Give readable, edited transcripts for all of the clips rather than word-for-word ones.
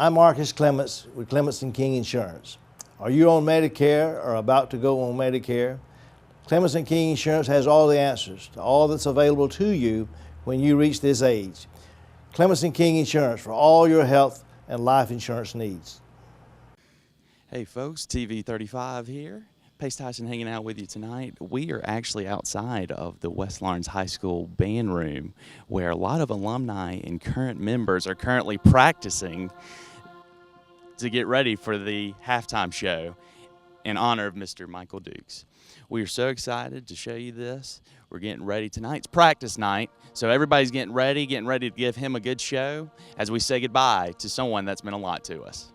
I'm Marcus Clements with Clements & King Insurance. Are you on Medicare or about to go on Medicare? Clements & King Insurance has all the answers to all that's available to you when you reach this age. Clements & King Insurance for all your health and life insurance needs. Hey folks, TV 35 here. Pace Tyson hanging out with you tonight. We are actually outside of the West Lawrence High School band room where a lot of alumni and current members are currently practicing to get ready for the halftime show in honor of Mr. Michael Dukes. We are so excited to show you this. We're getting ready tonight. It's practice night, so everybody's getting ready to give him a good show as we say goodbye to someone that's meant a lot to us.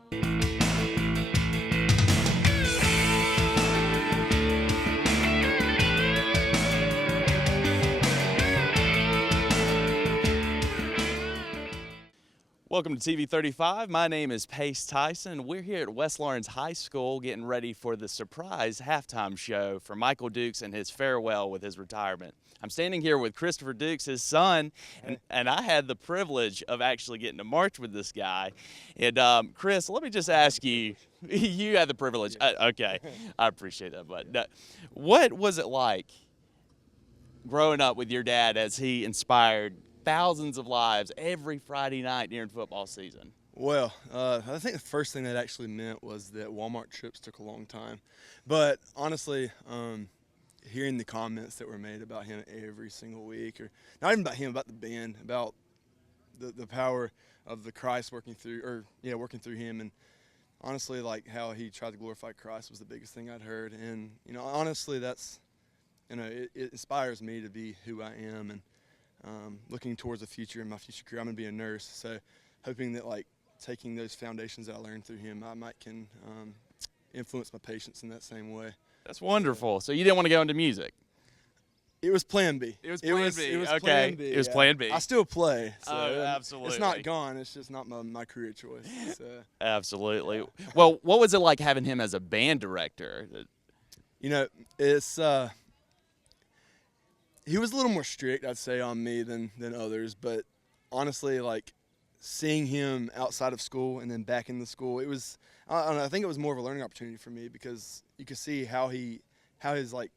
Welcome to TV 35. My name is Pace Tyson. We're here at West Lawrence High School getting ready for the surprise halftime show for Michael Dukes and his farewell with his retirement. I'm standing here with Christopher Dukes, his son, and I had the privilege of actually getting to march with this guy. And Chris, let me just ask you, you had the privilege. Okay, I appreciate that. But what was it like growing up with your dad as he inspired thousands of lives every Friday night during football season? Well, I think the first thing that actually meant was that Walmart trips took a long time. But honestly, hearing the comments that were made about him every single week, or not even about him, about the band, about the power of the Christ working through him, and honestly, like how he tried to glorify Christ was the biggest thing I'd heard. And honestly, that's it inspires me to be who I am, and looking towards the future in my future career. I'm going to be a nurse, so hoping that like taking those foundations that I learned through him, I can influence my patients in that same way. That's wonderful. So you didn't want to go into music? It was plan B. It was plan B. It was okay. plan B. It was plan B. I still play. So absolutely. It's not gone. It's just not my career choice. So. Absolutely. Well, what was it like having him as a band director? It's he was a little more strict, I'd say, on me than others. But honestly, like seeing him outside of school and then back in the school, it was I don't know, I think it was more of a learning opportunity for me because you could see how his like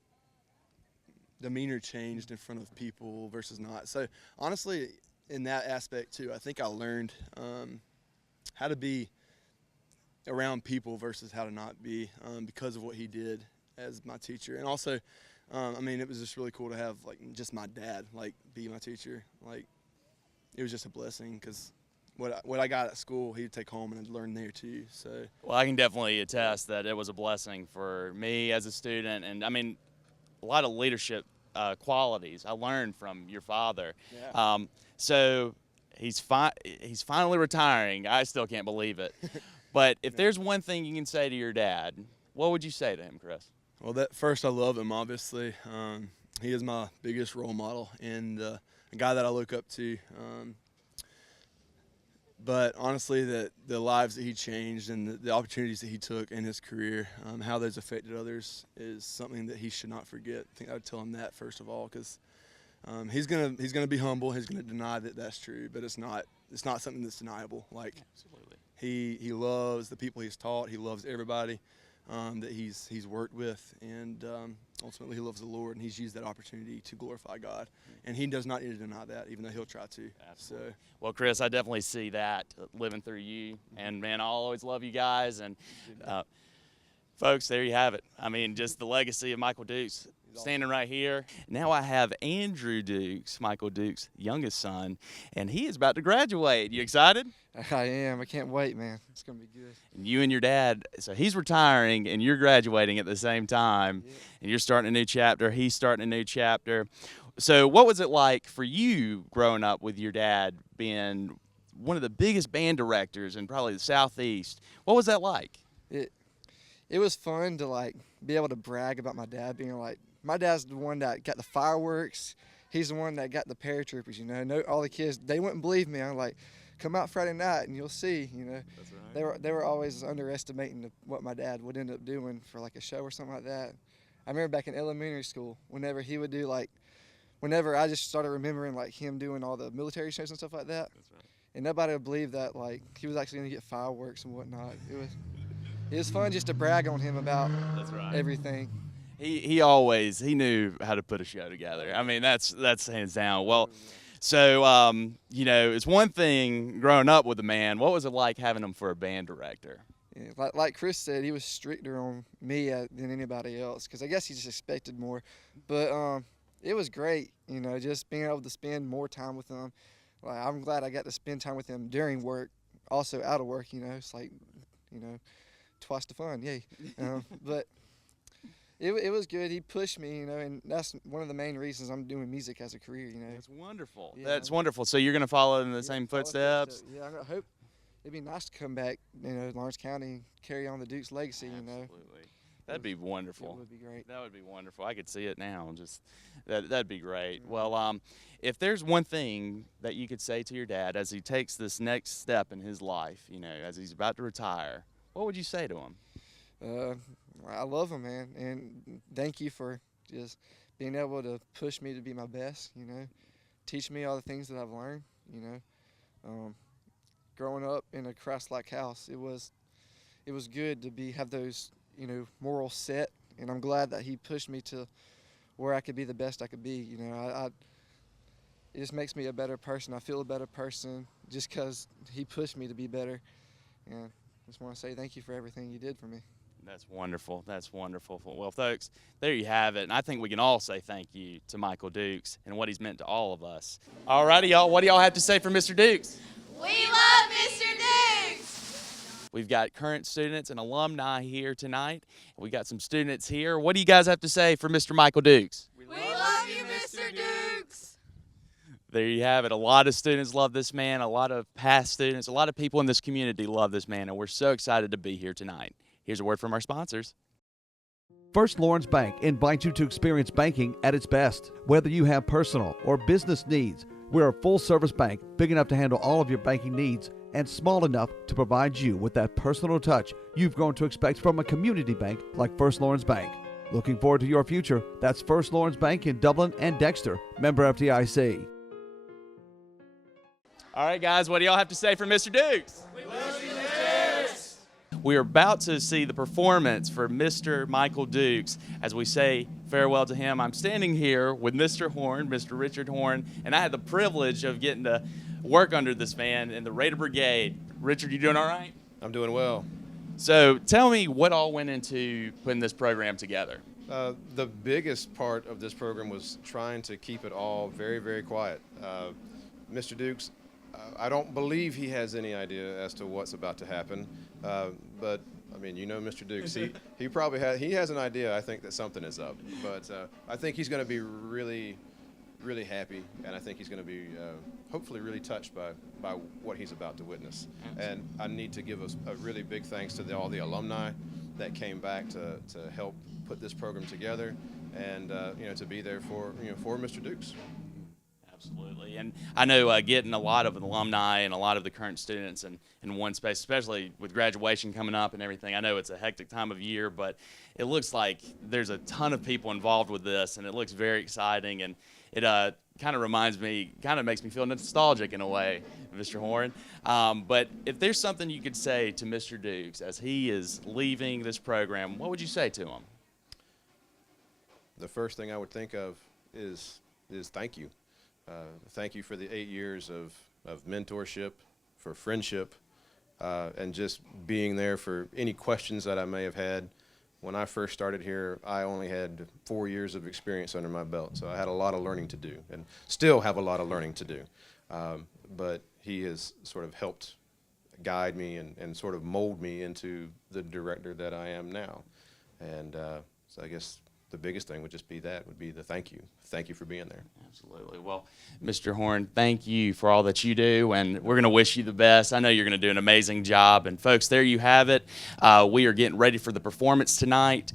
demeanor changed in front of people versus not. So honestly, in that aspect too, I think I learned how to be around people versus how to not be because of what he did as my teacher. And also, it was just really cool to have like just my dad like be my teacher. Like it was just a blessing because what I got at school, he'd take home and I'd learn there too. So well, I can definitely attest that it was a blessing for me as a student, and I mean a lot of leadership qualities I learned from your father. Yeah. So he's finally retiring. I still can't believe it. But if there's one thing you can say to your dad, what would you say to him, Chris? Well, first, I love him, obviously. He is my biggest role model and a guy that I look up to. But honestly, the lives that he changed and the opportunities that he took in his career, how those affected others is something that he should not forget. I think I would tell him that, first of all, because he's gonna be humble. He's gonna deny that that's true, but it's not something that's deniable. Like, Absolutely. He loves the people he's taught. He loves everybody that he's worked with, and ultimately he loves the Lord, and he's used that opportunity to glorify God, and he does not need to deny that, even though he'll try to. Absolutely. So, well, Chris, I definitely see that living through you, and man, I'll always love you guys, and folks, there you have it. I mean, just the legacy of Michael Dukes. Standing right here. Now I have Andrew Dukes, Michael Dukes' youngest son, and he is about to graduate. You excited? I am. I can't wait, man. It's going to be good. And you and your dad, so he's retiring and you're graduating at the same time, Yeah. and you're starting a new chapter. He's starting a new chapter. So what was it like for you growing up with your dad being one of the biggest band directors in probably the Southeast? What was that like? It was fun to, like, be able to brag about my dad being like, my dad's the one that got the fireworks. He's the one that got the paratroopers, all the kids, they wouldn't believe me. I'm like, come out Friday night and you'll see, That's right. They were always underestimating what my dad would end up doing for like a show or something like that. I remember back in elementary school, whenever he would do whenever I just started remembering like him doing all the military shows and stuff like that. That's right. and nobody would believe that like he was actually going to get fireworks and whatnot. It was fun just to brag on him about That's right. everything. He knew how to put a show together. I mean, that's hands down. Well, so you know, it's one thing growing up with a man. What was it like having him for a band director? Yeah, like Chris said, he was stricter on me than anybody else because I guess he just expected more. But it was great, you know, just being able to spend more time with him. Like, I'm glad I got to spend time with him during work, also out of work. You know, it's like, you know, twice the fun, yay. But it was good. He pushed me, you know, and that's one of the main reasons I'm doing music as a career. You know, That's wonderful. Yeah. That's wonderful. So you're gonna follow in the same footsteps. Yeah, I hope it'd be nice to come back, you know, Lawrence County and carry on the Duke's legacy. You know, Absolutely. That'd be wonderful. it would be great. That would be wonderful. I could see it now. Just that'd be great. Well, if there's one thing that you could say to your dad as he takes this next step in his life, you know, as he's about to retire, what would you say to him? I love him, man, and thank you for just being able to push me to be my best. You know, teach me all the things that I've learned. You know, growing up in a Christ-like house, it was good to have those, you know, morals set, and I'm glad that he pushed me to where I could be the best I could be. You know, it just makes me a better person. I feel a better person just because he pushed me to be better, and I just want to say thank you for everything you did for me. That's wonderful. That's wonderful. Well, folks, there you have it. And I think we can all say thank you to Michael Dukes and what he's meant to all of us. All righty, y'all. What do y'all have to say for Mr. Dukes? We love Mr. Dukes! We've got current students and alumni here tonight. We got some students here. What do you guys have to say for Mr. Michael Dukes? We love you, Mr. Dukes! There you have it. A lot of students love this man. A lot of past students, a lot of people in this community love this man, and we're so excited to be here tonight. Here's a word from our sponsors. First Lawrence Bank invites you to experience banking at its best. Whether you have personal or business needs, we're a full-service bank big enough to handle all of your banking needs and small enough to provide you with that personal touch you've grown to expect from a community bank like First Lawrence Bank. Looking forward to your future? That's First Lawrence Bank in Dublin and Dexter, member FDIC. All right, guys, what do y'all have to say for Mr. Dukes? We love you, Dukes! We are about to see the performance for Mr. Michael Dukes as we say farewell to him. I'm standing here with Mr. Horn, Mr. Richard Horn, and I had the privilege of getting to work under this man in the Raider Brigade. Richard, you doing all right? I'm doing well. So tell me what all went into putting this program together. The biggest part of this program was trying to keep it all very, very quiet. Mr. Dukes, I don't believe he has any idea as to what's about to happen, but I mean, you know Mr. Dukes, he probably has an idea, I think, that something is up, but I think he's going to be really, really happy, and I think he's going to be hopefully really touched by what he's about to witness. And I need to give a really big thanks to all the alumni that came back to help put this program together, and you know, to be there for Mr. Dukes. Absolutely, and I know getting a lot of alumni and a lot of the current students in one space, especially with graduation coming up and everything. I know it's a hectic time of year, but it looks like there's a ton of people involved with this, and it looks very exciting, and it kind of makes me feel nostalgic in a way, Mr. Horn. But if there's something you could say to Mr. Dukes as he is leaving this program, what would you say to him? The first thing I would think of is thank you. Thank you for the 8 years of mentorship, for friendship, and just being there for any questions that I may have had. When I first started here, I only had 4 years of experience under my belt, so I had a lot of learning to do, and still have a lot of learning to do. But he has sort of helped guide me and sort of mold me into the director that I am now. And so I guess the biggest thing would just be the thank you. Thank you for being there. Absolutely. Well, Mr. Horn, thank you for all that you do, and we're going to wish you the best. I know you're going to do an amazing job. And folks, there you have it. We are getting ready for the performance tonight.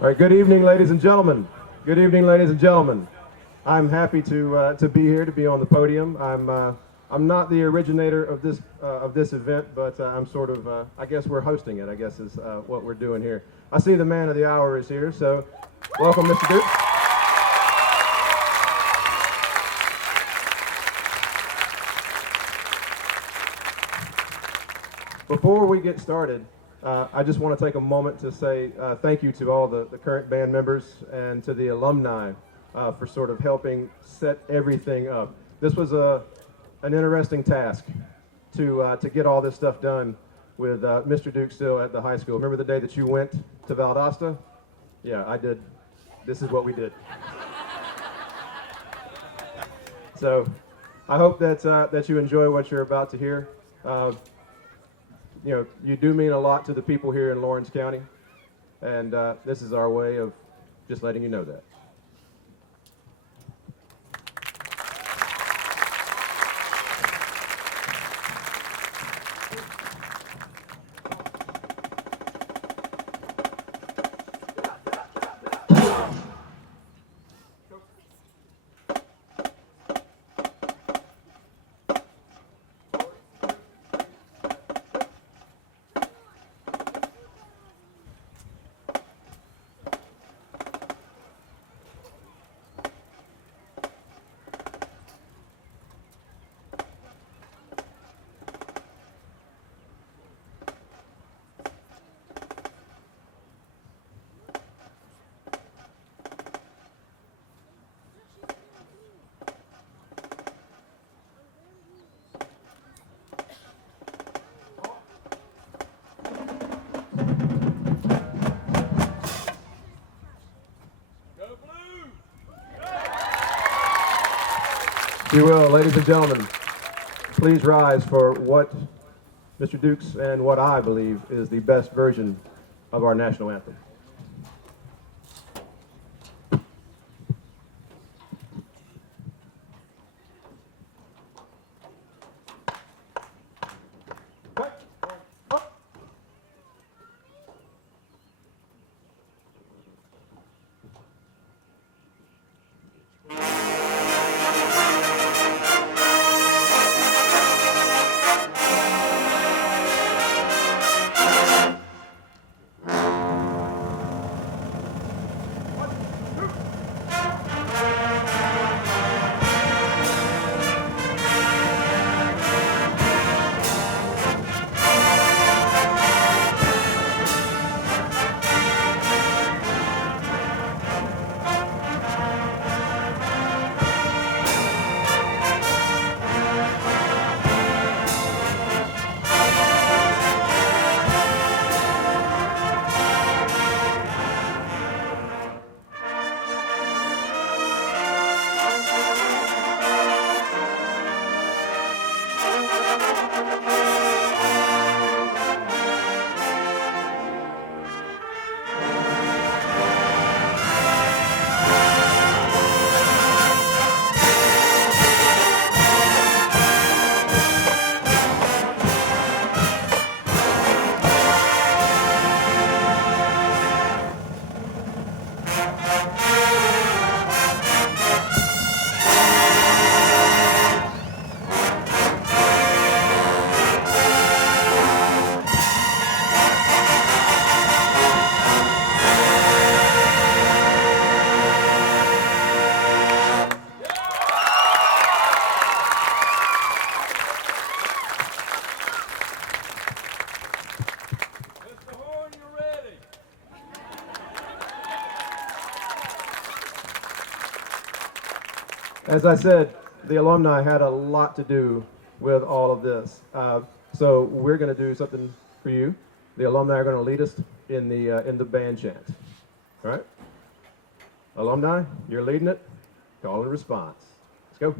All right, good evening, ladies and gentlemen. Good evening, ladies and gentlemen. I'm happy to be here, to be on the podium. I'm not the originator of this event, but I'm sort of, I guess we're hosting it, I guess is what we're doing here. I see the man of the hour is here, so welcome, Mr. Duke. Before we get started, I just want to take a moment to say thank you to all the current band members and to the alumni for sort of helping set everything up. This was an interesting task to get all this stuff done with Mr. Duke still at the high school. Remember the day that you went to Valdosta? Yeah, I did. This is what we did. So I hope that you enjoy what you're about to hear. You know, you do mean a lot to the people here in Lawrence County, and this is our way of just letting you know that. If you will, ladies and gentlemen, please rise for what Mr. Dukes and what I believe is the best version of our national anthem. As I said, the alumni had a lot to do with all of this. So we're going to do something for you. The alumni are going to lead us in the band chant. All right? Alumni, you're leading it. Call and response. Let's go.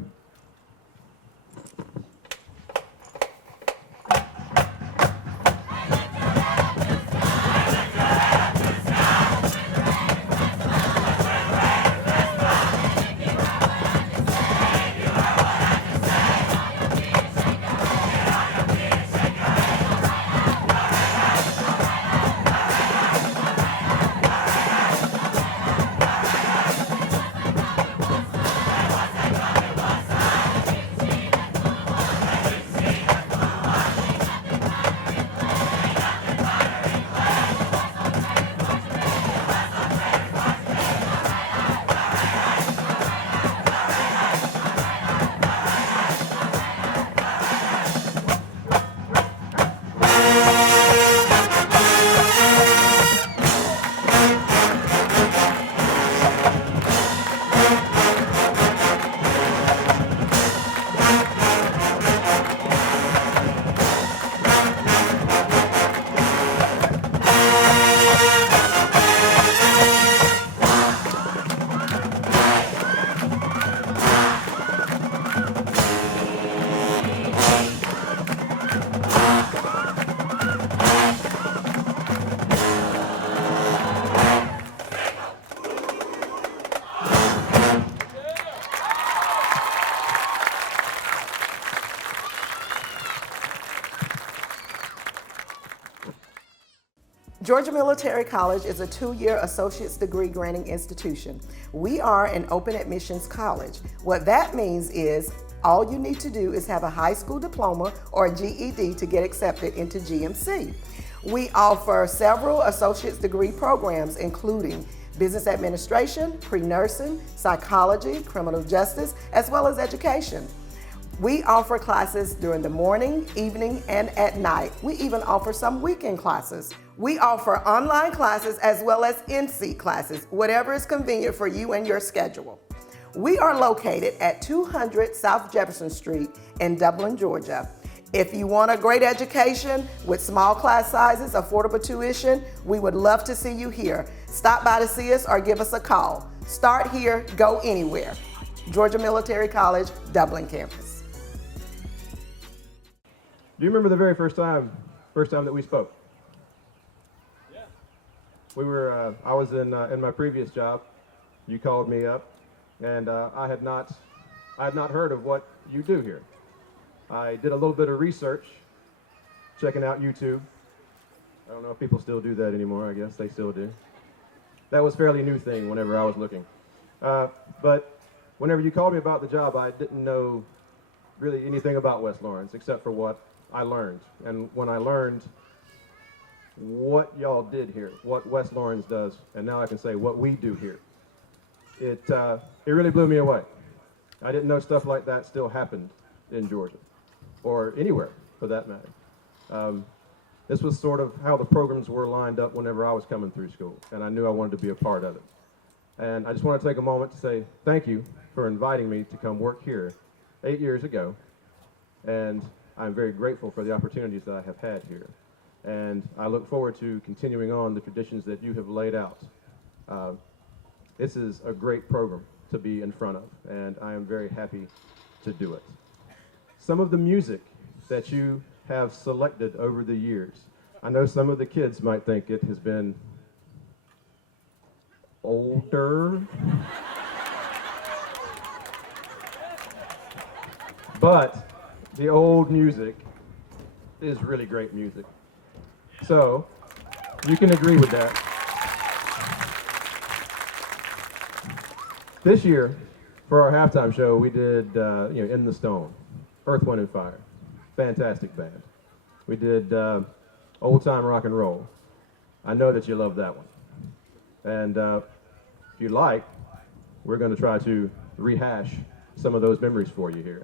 Georgia Military College is a 2-year associate's degree granting institution. We are an open admissions college. What that means is all you need to do is have a high school diploma or a GED to get accepted into GMC. We offer several associate's degree programs, including business administration, pre-nursing, psychology, criminal justice, as well as education. We offer classes during the morning, evening, and at night. We even offer some weekend classes. We offer online classes as well as in-seat classes, whatever is convenient for you and your schedule. We are located at 200 South Jefferson Street in Dublin, Georgia. If you want a great education with small class sizes, affordable tuition, we would love to see you here. Stop by to see us or give us a call. Start here, go anywhere. Georgia Military College, Dublin campus. Do you remember the very first time that we spoke? Yeah. I was in my previous job. You called me up, and I had not heard of what you do here. I did a little bit of research, checking out YouTube. I don't know if people still do that anymore. I guess they still do. That was a fairly new thing whenever I was looking. But whenever you called me about the job, I didn't know really anything about West Lawrence except for what I learned. And when I learned what y'all did here, what West Lawrence does, and now I can say what we do here, it really blew me away. I didn't know stuff like that still happened in Georgia, or anywhere for that matter. This was sort of how the programs were lined up whenever I was coming through school, and I knew I wanted to be a part of it. And I just want to take a moment to say thank you for inviting me to come work here 8 years ago, and I'm very grateful for the opportunities that I have had here. And I look forward to continuing on the traditions that you have laid out. This is a great program to be in front of, and I am very happy to do it. Some of the music that you have selected over the years, I know some of the kids might think it has been older, but the old music is really great music. So you can agree with that. This year, for our halftime show, we did In the Stone, Earth, Wind and Fire. Fantastic band. We did Old Time Rock and Roll. I know that you love that one. And if you like, we're going to try to rehash some of those memories for you here.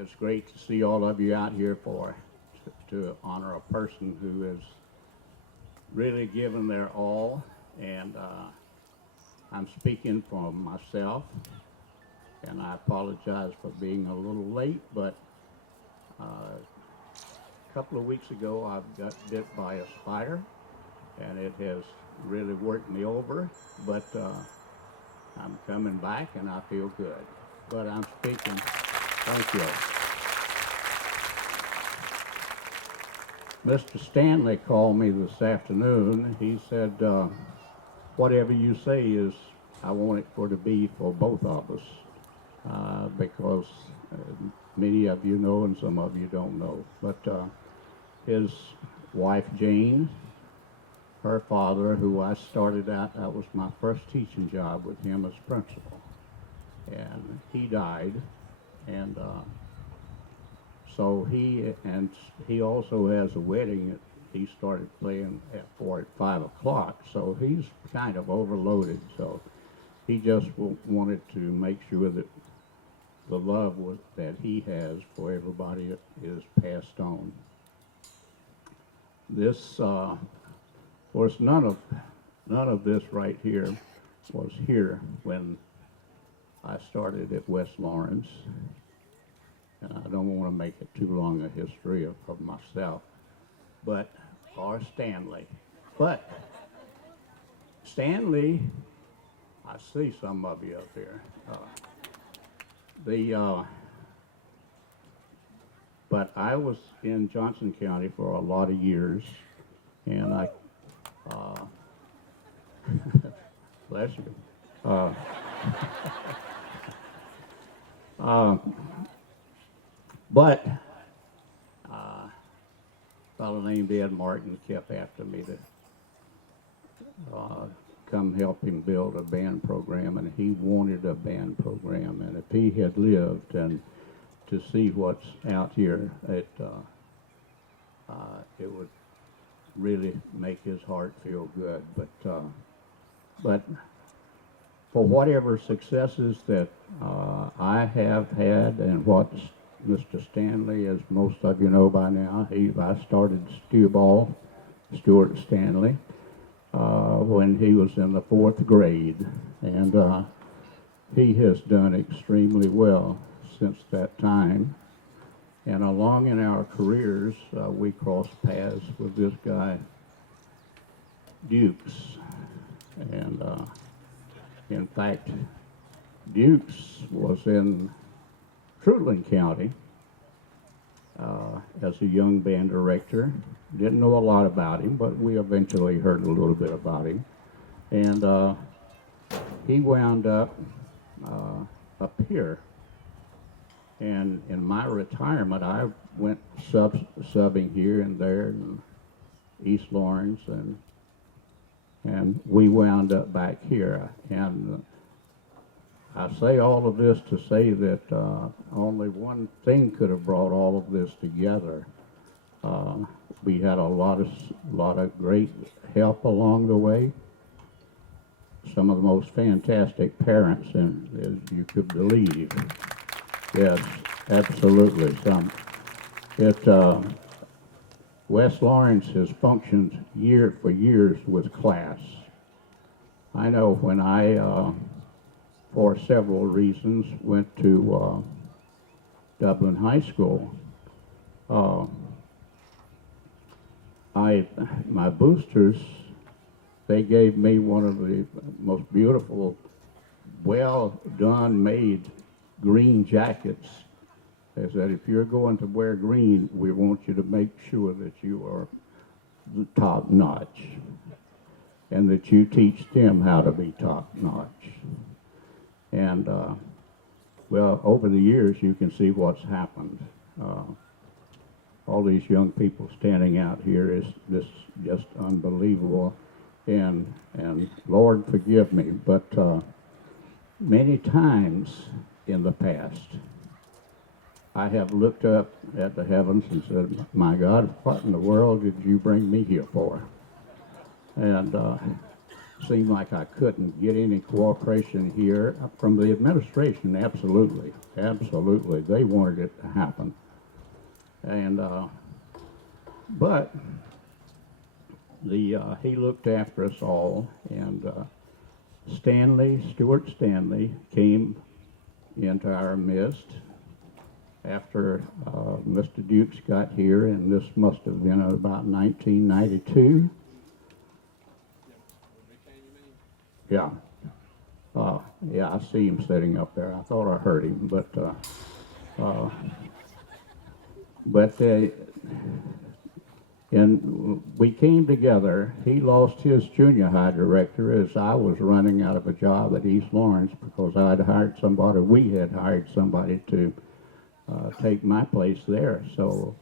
it's great to see all of you out here to honor a person who has really given their all, and I'm speaking for myself, and I apologize for being a little late, but a couple of weeks ago I got bit by a spider, and it has really worked me over, but I'm coming back and I feel good. But I'm speaking. Thank you. Mr. Stanley called me this afternoon. He said, whatever you say is, I want it for to be for both of us, because many of you know and some of you don't know. But his wife, Jane, her father, who I started out, that was my first teaching job with him as principal. And he died, and so he also has a wedding that he started playing at 5 o'clock, so he's kind of overloaded. So he just wanted to make sure that the love that he has for everybody is passed on. This, of course, none of this right here was here when I started at West Lawrence, and I don't want to make it too long a history of myself, or Stanley. But Stanley, I see some of you up here. But I was in Johnson County for a lot of years, and I, bless you. But a fellow named Ed Martin kept after me to come help him build a band program, and he wanted a band program, and if he had lived and to see what's out here, it would really make his heart feel good. But for whatever successes that I have had, and what Mr. Stanley, as most of you know by now, I started Stuart Stanley, when he was in the 4th grade, and he has done extremely well since that time. And along in our careers, we crossed paths with this guy, Dukes. And in fact, Dukes was in Fruitland County as a young band director. Didn't know a lot about him, but we eventually heard a little bit about him. And he wound up here. And in my retirement, I went subbing here and there in East Lawrence, and we wound up back here. And I say all of this to say that only one thing could have brought all of this together. We had a lot of great help along the way. Some of the most fantastic parents, and as you could believe. Yes, absolutely. West Lawrence has functioned for years with class. I know when I, for several reasons, went to Dublin High School, my boosters, they gave me one of the most beautiful, well done made green jackets. They said, if you're going to wear green, we want you to make sure that you are top notch and that you teach them how to be top notch. And well, over the years, you can see what's happened. All these young people standing out here is just unbelievable. And Lord forgive me, but many times in the past, I have looked up at the heavens and said, my God, what in the world did you bring me here for? And seemed like I couldn't get any cooperation here from the administration. Absolutely, absolutely, they wanted it to happen. And but he looked after us all, and Stuart Stanley came into our midst after Mr. Dukes got here, and this must have been about 1992. Yeah. Yeah, I see him sitting up there. I thought I heard him, and we came together. He lost his junior high director as I was running out of a job at East Lawrence because I'd hired somebody, we had hired somebody to take my place there. So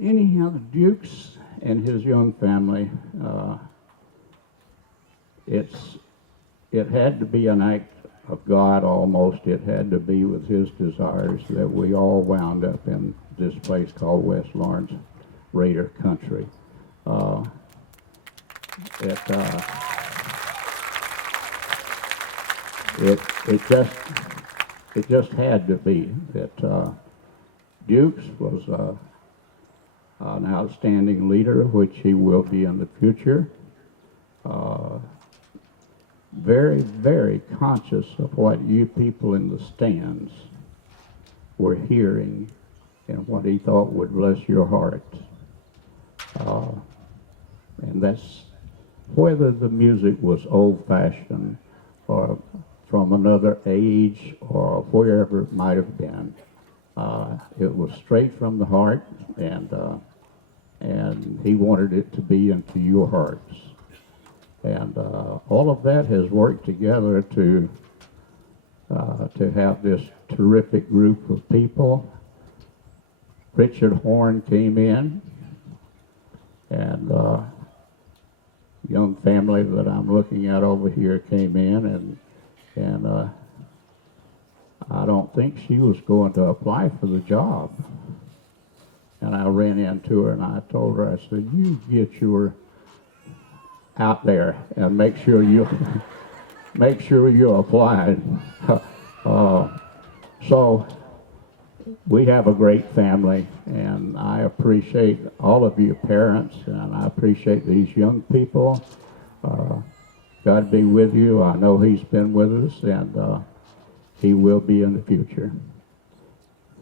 anyhow, the Dukes and his young family, it had to be an act of God almost. It had to be with his desires that we all wound up in this place called West Lawrence Raider Country. It just had to be that Dukes was an outstanding leader, which he will be in the future. Very, very conscious of what you people in the stands were hearing and what he thought would bless your heart. And that's whether the music was old-fashioned or from another age or wherever it might have been. It was straight from the heart, and he wanted it to be into your hearts. And all of that has worked together to have this terrific group of people. Richard Horn came in, and young family that I'm looking at over here came in, and I don't think she was going to apply for the job. And I ran into her and I told her, I said, you get your out there and make sure you applied. So we have a great family, and I appreciate all of you parents, and I appreciate these young people. God be with you. I know he's been with us, and he will be in the future.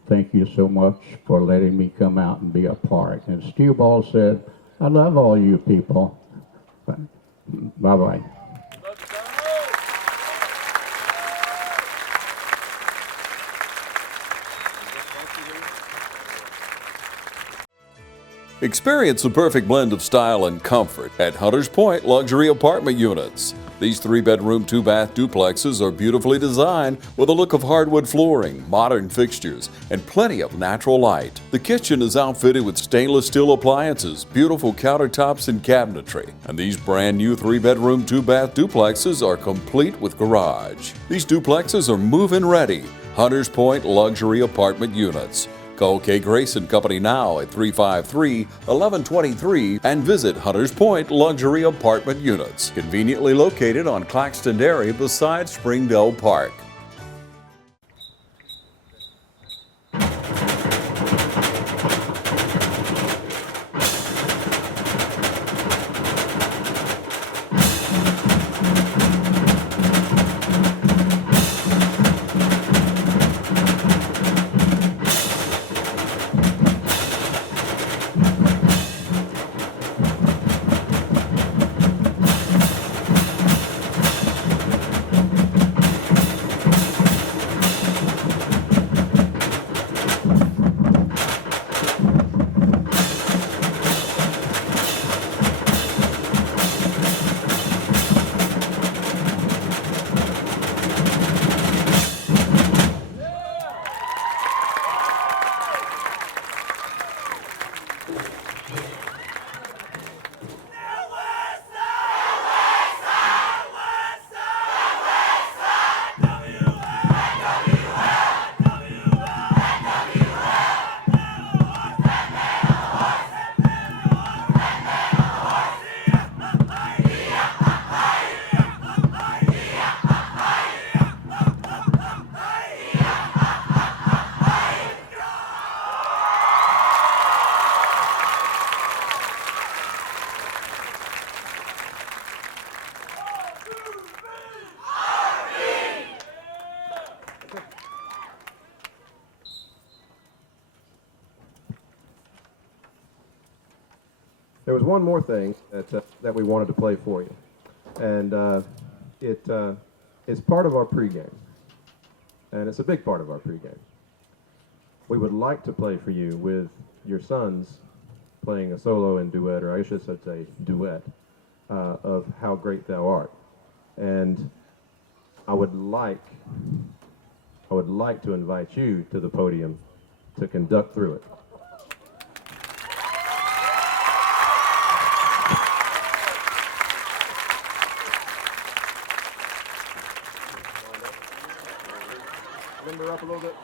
Thank you so much for letting me come out and be a part. And Stu Ball said, I love all you people. Bye-bye. Experience the perfect blend of style and comfort at Hunters Point Luxury Apartment Units. These 3-bedroom, 2-bath duplexes are beautifully designed with a look of hardwood flooring, modern fixtures, and plenty of natural light. The kitchen is outfitted with stainless steel appliances, beautiful countertops, and cabinetry. And these brand new 3-bedroom, 2-bath duplexes are complete with garage. These duplexes are move-in ready. Hunters Point Luxury Apartment Units. Call Kay Grace & Company now at 353-1123 and visit Hunters Point Luxury Apartment Units, conveniently located on Claxton Dairy beside Springdale Park. There was one more thing that we wanted to play for you, and it's part of our pregame, and it's a big part of our pregame. We would like to play for you with your sons playing a solo and duet, or I should say duet, of How Great Thou Art. And I would like to invite you to the podium to conduct through it. Limber up a little bit.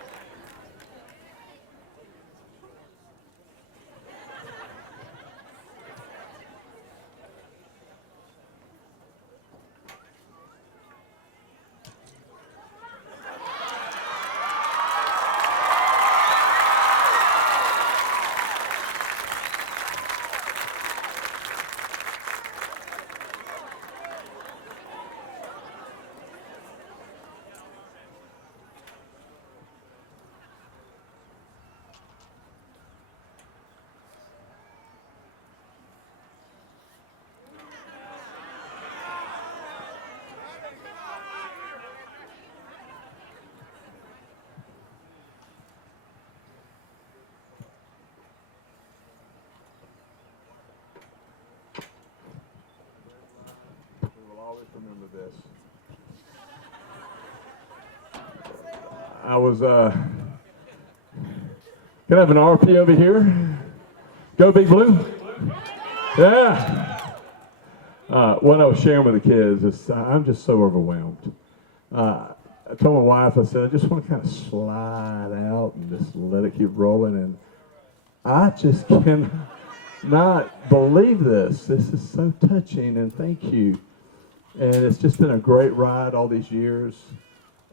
Always remember this. I was, can I have an RP over here? Go Big Blue? Yeah. What I was sharing with the kids is I'm just so overwhelmed. I told my wife, I said, I just want to kind of slide out and just let it keep rolling. And I just cannot believe this. This is so touching, and thank you. And it's just been a great ride all these years.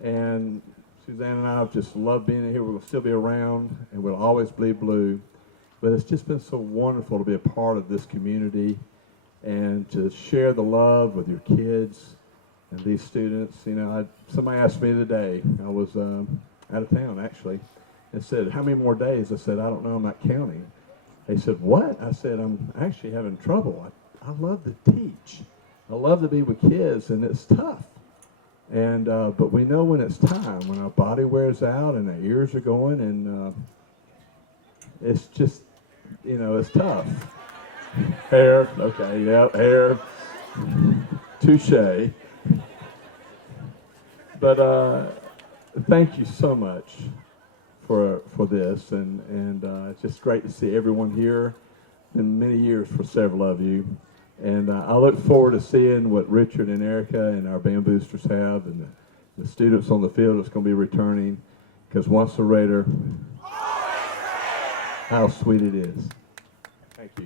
And Suzanne and I have just loved being here. We'll still be around, and we'll always be blue. But it's just been so wonderful to be a part of this community and to share the love with your kids and these students. You know, somebody asked me today, I was out of town actually, and said, how many more days? I said, I don't know, I'm not counting. They said, what? I said, I'm actually having trouble. I love to teach. I love to be with kids, and it's tough. And but we know when it's time, when our body wears out and our ears are going, and it's just, you know, it's tough. Hair, okay, yeah, hair, touche. But thank you so much for this, and it's just great to see everyone here. Been many years for several of you. And I look forward to seeing what Richard and Erica and our band boosters have, and the students on the field that's going to be returning, because once a Raider, how sweet it is. Thank you.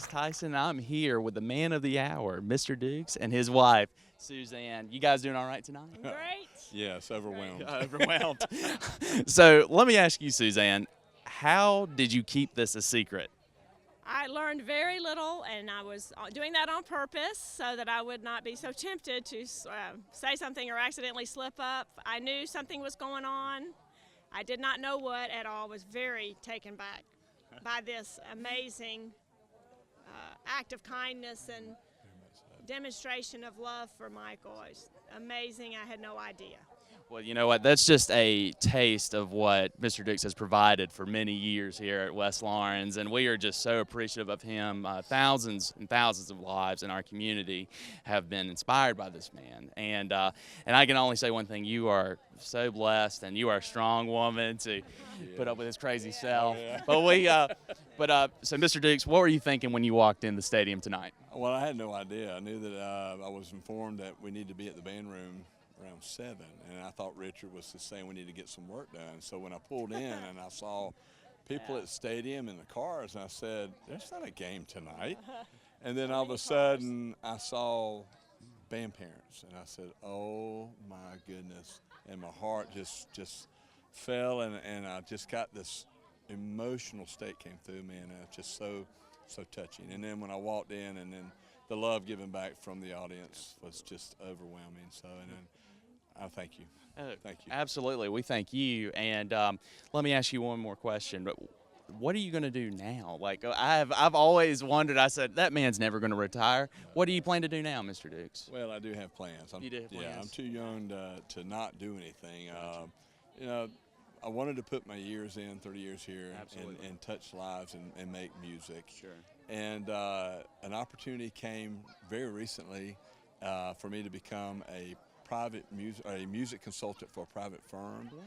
Pace Tyson. I'm here with the man of the hour, Mr. Dukes, and his wife, Suzanne. You guys doing all right tonight? Great. Yes, overwhelmed. Overwhelmed. So let me ask you, Suzanne, how did you keep this a secret? I learned very little, and I was doing that on purpose so that I would not be so tempted to say something or accidentally slip up. I knew something was going on. I did not know what at all. Was very taken back by this amazing act of kindness and demonstration of love for Michael. It's amazing. I had no idea. Well, you know what? That's just a taste of what Mr. Dukes has provided for many years here at West Lawrence, and we are just so appreciative of him. Thousands and thousands of lives in our community have been inspired by this man, and I can only say one thing: you are so blessed, and you are a strong woman to put up with his crazy self. But so Mr. Dukes, what were you thinking when you walked in the stadium tonight? Well, I had no idea. I knew that I was informed that we need to be at the band room around 7, and I thought Richard was just saying we need to get some work done. So when I pulled in and I saw people at the stadium in the cars, and I said, there's not a game tonight. And then all of a sudden I saw band parents, and I said, oh my goodness. And my heart just fell, and I just got this emotional state came through me, and it's just so touching. And then when I walked in, and then the love given back from the audience was just overwhelming. So, and then I thank you. Thank you. Absolutely, we thank you. And let me ask you one more question. But what are you going to do now? Like I've always wondered. I said that man's never going to retire. What do you plan to do now, Mr. Dukes? Well, I do have plans. You do have plans? Yeah, I'm too young to not do anything. You know, I wanted to put my years in, 30 years here, and touch lives and make music. Sure. And an opportunity came very recently for me to become a music consultant for a private firm. Wow.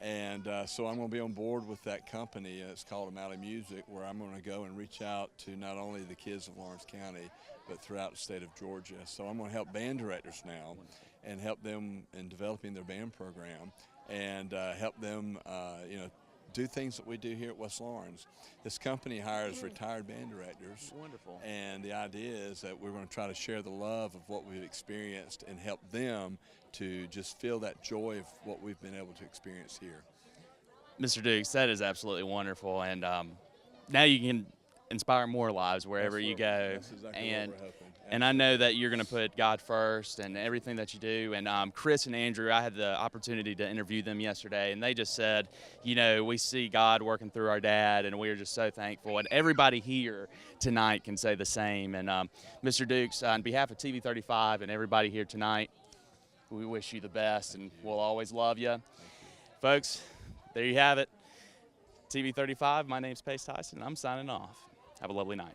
And so I'm going to be on board with that company. It's called O'Malley Music, where I'm going to go and reach out to not only the kids of Lawrence County, but throughout the state of Georgia. So I'm going to help band directors now and help them in developing their band program, and help them, do things that we do here at West Lawrence. This company hires retired band directors. Wonderful. And the idea is that we're going to try to share the love of what we've experienced and help them to just feel that joy of what we've been able to experience here. Mr. Dukes, that is absolutely wonderful. And now you can inspire more lives wherever you go. That's exactly what we're hoping. And I know that you're going to put God first and everything that you do. And Chris and Andrew, I had the opportunity to interview them yesterday, and they just said, we see God working through our dad, and we are just so thankful. And everybody here tonight can say the same. And Mr. Dukes, on behalf of TV 35 and everybody here tonight, we wish you the best, and we'll always love you. Folks, there you have it. TV 35, my name's Pace Tyson, and I'm signing off. Have a lovely night.